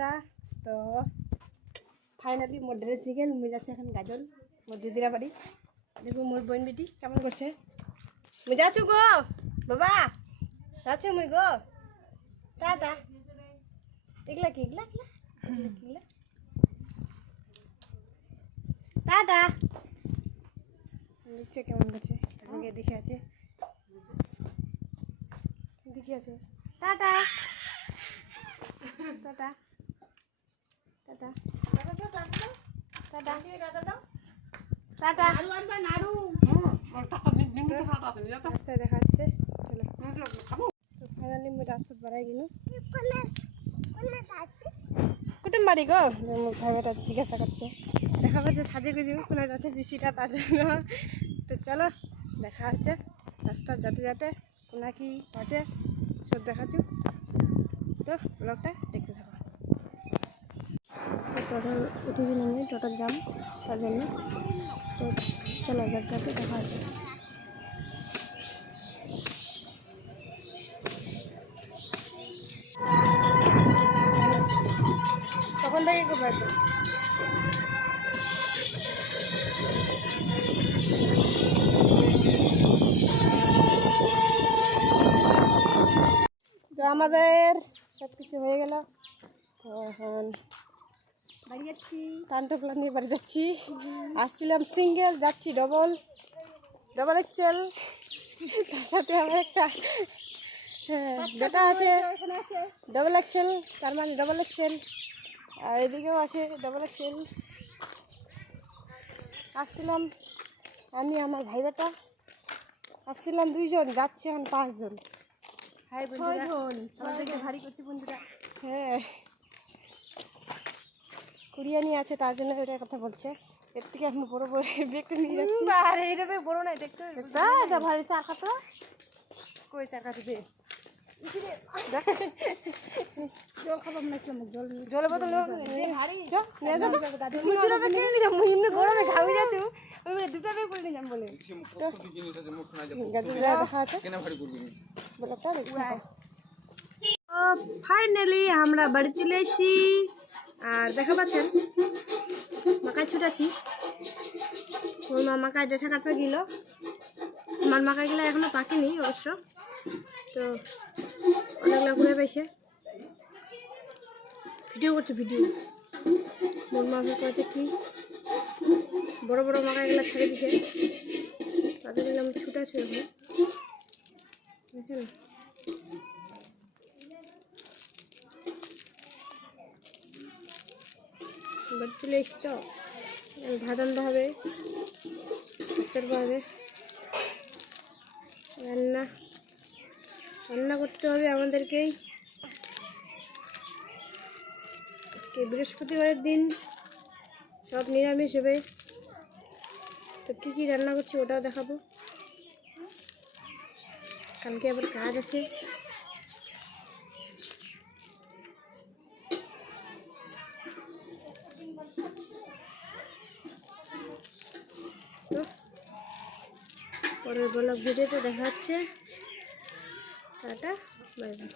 বন্ধুরা, তো ফাইনালি মোর ড্রেস শিখে মুই যাচ্ছি এখন গাজল মোর দিদিরা বাড়ি। দেখো মোর বোন বেটি কেমন করছে। মুই যাচ্ছু গো বাবা, যাচ্ছি মুই গো, টাটা। এগুলা কি এগুলা এগুলা টাটা। দেখছে কেমন করছে, আমাকে দেখে আছে tata tata tata tata tata. রাস্তায় দেখা যাচ্ছে, চলো। তো ফাইনালি মুই রাস্তা বাড়াই গেল কুটুম বাড়ি গো। মোর ভাই বেটা জিজ্ঞাসা করছে, দেখা পাচ্ছে সাজে গুজে কোথায় যাচ্ছে বৃষ্টিটা তার জন্য। তো চলো দেখা হচ্ছে রাস্তা যেতে যেতে কোনা কি আছে সব দেখাচ্ছু। তো ব্লগটা দেখতে থাকো। টোটাল উঠে গেলাম আমি, টোটাল দাম তার জন্য। তো চলো যেতে যেতে দেখা হচ্ছে। তখন থেকে খুব হয়তো তো আমাদের সব কিছু হয়ে গেল। তো এখন বাড়ি যাচ্ছি, টানটোপলা নিয়ে বাড়ি যাচ্ছি। আসছিলাম সিঙ্গেল, যাচ্ছি ডবল এক্সেল। তার সাথে আমার একটা বেটা আছে ডবল এক্সেল, তার মানে ডবল এক্সেল। আর এদিকেও আছে ডবল এক্সেল। আসছিলাম আমি, আমার ভাই বেটা আসছিলাম 2 জন, যাচ্ছি এখন 5 জন। হাই বন্ধুরা, আমাদেরকে ভারী করছি বন্ধুরা। হ্যাঁ, কুড়িয়ে নিয়ে আছে তার জন্য ওইটার কথা বলছে। এর থেকে এখন বড় বড় ব্যাগটা নিয়ে যাচ্ছি। আর এইটা বড় নাই দেখতে, এটা ভারী চাকা। তো কই চাকা দিবে জল খাবার নাইছিলাম, জল বোতল গরমে ঘামি যাচ্ছ, দুটা বেগ করে নিয়ে যাম বলে। ফাইনালি আমরা বাড়ি চলে এসেছি। আর দেখা পাচ্ছেন মাকাই ছুটাছি, ওর মা মাকাই ডেঠা কাটতে গেল। আমার মাকাইগুলো এখনো পাকেনি অবশ্য, তো অনেকগুলো ঘুরে পেয়েছে। ভিডিও করছে ভিডিও। মোর মা করেছে কি বড় বড় মাকাইগুলো ছেড়ে দিছে, তাদের জন্য আমি ছুটাছি এখন। দেখেন বাড়ি চলে এসছি। তো ভাত আনতে হবে, হবে রান্না করতে হবে আমাদেরকেই। বৃহস্পতিবারের দিন সব নিরামিষ হবে। তো কী কী রান্না করছি ওটাও দেখাবো। কালকে আবার কাজ আছে। তো পরের ব্লগ ভিডিওতে দেখা হচ্ছে। Tata bye bye.